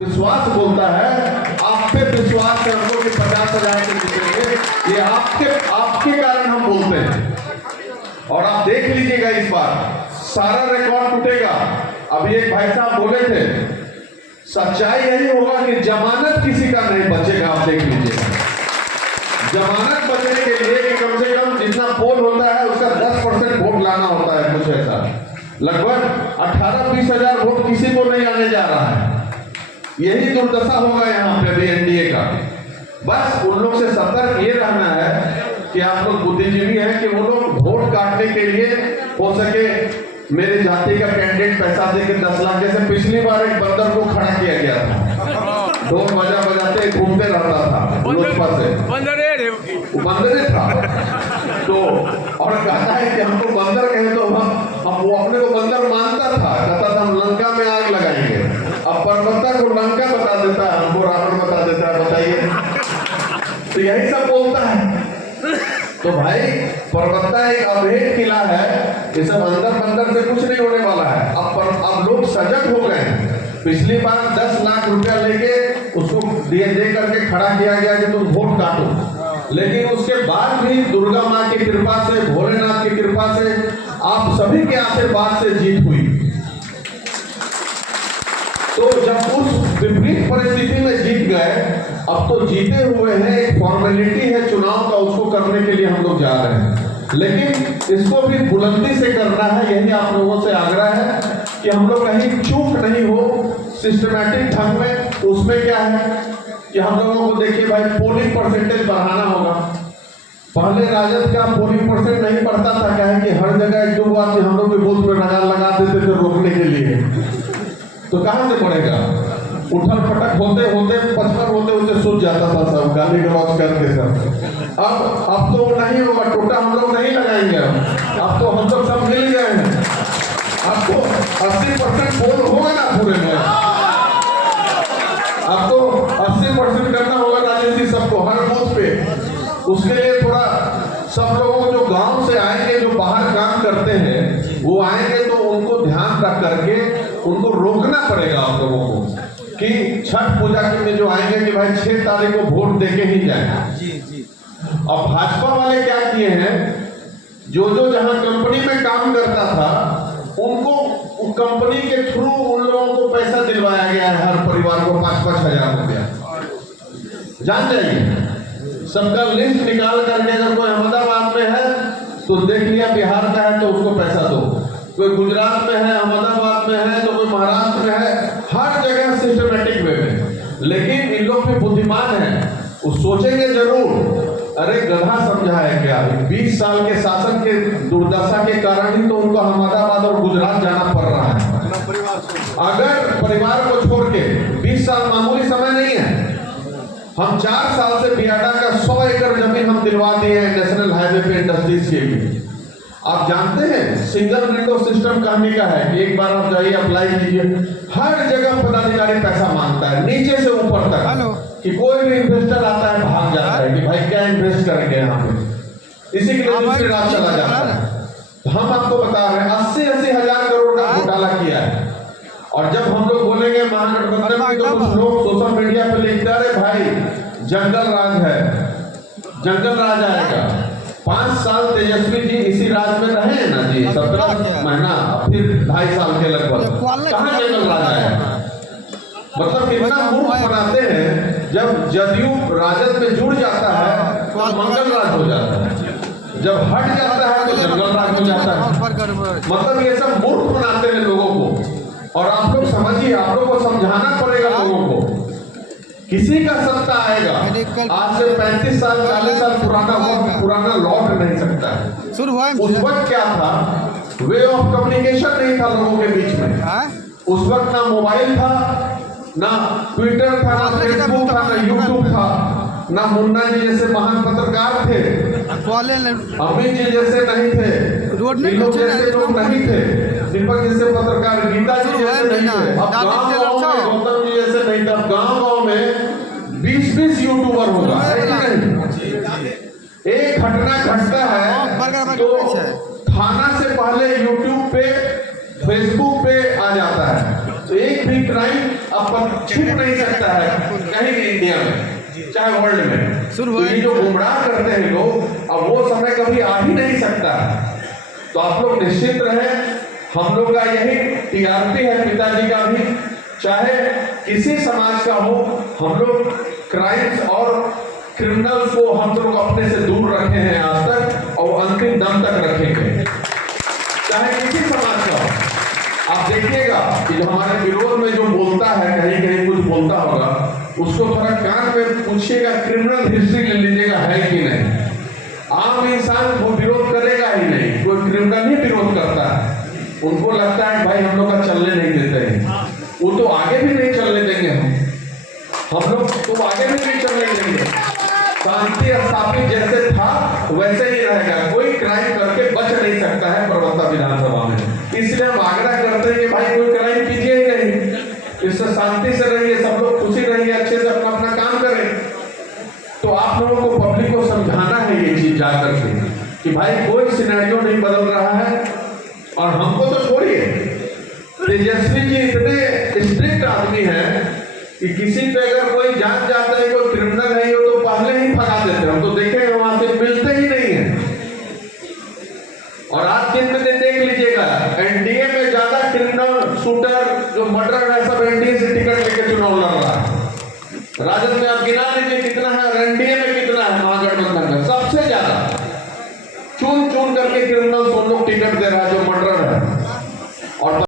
विश्वास बोलता है, आप पे विश्वास है हमको कि 50,000 के जीतेंगे। ये आपके कारण हम बोलते हैं। और आप देख लीजिएगा इस बार सारा रिकॉर्ड टूटेगा। अभी एक भाई साहब बोले थे, सच्चाई यही होगा कि जमानत किसी का नहीं बचेगा। आप देख लीजिएगा, जमानत बचने के लिए कि कम से कम जितना पोल होता है उसका 10% वोट लाना होता है, कुछ ऐसा। लगभग 18-20 हजार वोट किसी को नहीं आने जा रहा है। यही दुर्दशा होगा यहाँ पे भी एनडीए का। बस उन लोग से सतर्क ये रहना है कि आप लोग बुद्धिजीवी हैं कि वो लोग वोट काटने के लिए हो सके मेरे जाति का कैंडिडेट पैसा देके 10 लाख, जैसे पिछली बार एक बंदर को खड़ा किया गया था, ढोल बजाते घूमते रहता था लोजपा से, बंदर था तो, और कहता है कि हमको बंदर कहे तो हम वो अपने को बंदर मानता था, कहता था हम लंका में आग लगाएंगे। अब परबत्ता को लंका बता देता है, हमको रावण बता देता है, बताइए। तो यही सब बोलता है। तो भाई परबत्ता एक अभेद किला है, ये सब अंदर बंदर से कुछ नहीं होने वाला है। अब लोग सजग हो गए। पिछली बार 10 लाख रुपया लेके उसको दे करके खड़ा किया गया कि तुम वोट काटो, लेकिन उसके बाद भी दुर्गा माँ की कृपा से, भोलेनाथ की कृपा से, आप सभी के आशीर्वाद से जीत हुई। तो जब उस विपरीत परिस्थिति में जीत गए, अब तो जीते हुए हैं, एक फॉर्मेलिटी है चुनाव का, उसको करने के लिए हम लोग जा रहे हैं। लेकिन इसको भी बुलंदी से करना है, यही आप लोगों से आग्रह है कि हम लोग कहीं चूक नहीं हो सिस्टमैटिक ढंग में। तो उसमें क्या है कि हम लोगों को देखिए भाई पोलिंग परसेंटेज बढ़ाना होगा। पहले राजद का पोलिंग परसेंट नहीं बढ़ता था, क्या है कि हर जगह एक दो बार हम लोग भी बूथ में नजर लगा देते थे रोकने के लिए, तो कहां से बढ़ेगा? उठल पटक होते होते 55 होते सूझ जाता था सब, गाली गलौज करके सब। अब तो नहीं होगा, टोटा हम लोग नहीं लगाएंगे। अब तो हम लोग सब मिल गए हैं। अब तो 80% पोल होगा ना पूरे में। अब तो 80% करना होगा राजेश जी सबको हर बूथ पे। उसके लिए थोड़ा सब लोगों जो गांव से आएंगे, जो बाहर काम करते हैं वो आएंगे, तो उनको ध्यान रख करके उनको रोकना पड़ेगा आप लोगों को कि छठ पूजा के में जो आएंगे कि भाई 6 तारीख को वोट देके ही जाए। जी जी। अब भाजपा वाले क्या किए हैं, जो जहां कंपनी में काम करता था उनको कंपनी के थ्रू उन लोगों को पैसा दिलवाया गया है, हर परिवार को 5-5 हजार रुपया। जान जाइए, सबका लिस्ट निकाल करके अगर कोई अहमदाबाद में है तो देख लिया, बिहार का है तो उसको पैसा दो, कोई गुजरात में है, अहमदाबाद में है तो कोई महाराष्ट्र में है, हर जगह सिस्टमेटिक वे में। लेकिन इन लोग भी बुद्धिमान है, वो सोचेंगे जरूर, अरे गधा समझा है क्या? 20 साल के शासन के दुर्दशा के कारण ही तो उनको अहमदाबाद और गुजरात जाना पड़ रहा है। अगर परिवार को छोड़ के 20 साल मामूली समय नहीं है। हम 4 साल से बियाडा का 100 एकड़ जमीन हम दिलवा दिए हैं नेशनल हाईवे पे इंडस्ट्रीज के लिए। आप जानते हैं सिंगल विंडो सिस्टम कहने का है कि एक बार आप जाइए अप्लाई कीजिए, हर जगह पदाधिकारी पैसा मांगता है नीचे से ऊपर तक, कि कोई भी इन्वेस्टर आता है भाग जाता है कि भाई क्या इन्वेस्ट करेंगे यहाँ पे, इसी के लिए दूसरी रात चला जाता है। तो हम आपको बता रहे हैं 80-80 हजार करोड़ का घोटाला किया है। और जब हम लोग बोलेंगे महागठबंधन की, तो कुछ लोग सोशल मीडिया पे लिखते हैं भाई जंगल राज है, जंगल राज आएगा। 5 साल तेजस्वी जी इसी राज में रहे हैं ना जी, 17 महीना, फिर 2.5 साल के लगभग, कहाँ जंगल राज आएगा? मतलब कितना मूर्ख बनाते हैं। जब जदयू राजद में जुड़ जाता है तो मंगल राज हो जाता है, जब हट जाता है तो जंगल राज हो जाता है। मतलब ये सब मूर्ख बनाते हैं लोगों को। और आप लोग समझिए, आप लोग को समझाना पड़ेगा लोगों को, किसी का सत्ता आएगा आज से 35 साल 40 साल पुराना लौट नहीं सकता है। उस वक्त क्या था, वे ऑफ कम्युनिकेशन नहीं था लोगों के बीच में। उस वक्त ना मोबाइल था, ना ट्विटर था, ना फेसबुक था, ना यूट्यूब था, ना मुन्ना जी जैसे महान पत्रकार थे, अमित जी जैसे नहीं थे, जैसे लोग नहीं थे, दीपक जैसे पत्रकार, गीता जी जैसे नहीं थे, अब गाँव में गौतम जी जैसे नहीं थे। अब गाँव में 20-20 यूट्यूबर होगा, एक घटना घटता है तो थाना से पहले यूट्यूब पे, फेसबुक पे आ जाता है। तो एक भी क्राइम अब अब छिप नहीं सकता है कहीं भी इंडिया में, चाहे वर्ल्ड में। तो ये जो गुमराह करते हैं लोग, अब वो समय कभी आ ही नहीं सकता है। तो आप लोग निश्चित रहें, हम लोग का यही टीआरपी है पिताजी का भी, चाहे किसी समाज का हो, हम लोग क्राइम्स और क्रिमिनल्स को हम लोग अपने से दूर रखे हैं आज तक और अंतिम दम तक रखेंगे, चाहे किसी समाज का हो। आप देखिएगा कि जो हमारे विरोध में जो बोलता है, कहीं कहीं कुछ बोलता होगा, उसको थोड़ा कान में पूछिएगा, क्रिमिनल हिस्ट्री ले लीजिएगा है कि नहीं। आम इंसान वो विरोध करेगा ही नहीं, कोई क्रिमिनल ही विरोध करता है। उनको लगता है भाई हम लोग का चलने नहीं देते हैं, वो तो आगे भी नहीं चलने देंगे, हम लोग तो आगे भी नहीं चलने देंगे। शांति स्थापित जैसे था वैसे ही रहेगा, कोई क्राइम करके बच नहीं सकता है परबत्ता विधानसभा में। इसलिए हम आग्रह करते हैं कि भाई कोई क्राइम कीजिए ही नहीं, इससे शांति से रहिए, सब लोग खुशी रहिए, अच्छे से अपना अपना काम करें। तो आप लोगों को, पब्लिक को समझाना है ये चीज जाकर के कि भाई कोई सिनेरियो नहीं बदल रहा है। और हमको तो छोड़िए, तेजस्वी जी इतने स्ट्रिक्ट आदमी हैं कि किसी पे अगर कोई जान जाता है कोई क्रिमिनल है तो पहले ही भगा देते हैं। हम तो देखे हैं, वहां से मिलते ही नहीं है। और आज दिन में देख लीजिएगा, एनडीए में ज्यादा क्रिमिनल शूटर जो मर्डर है सब एनडीए से टिकट लेके चुनाव लड़ रहा है। राजद में आप गिना लीजिए कितना है, एनडीए में कितना है, महागठबंधन में सबसे ज्यादा चुन चुन करके क्रिमिनल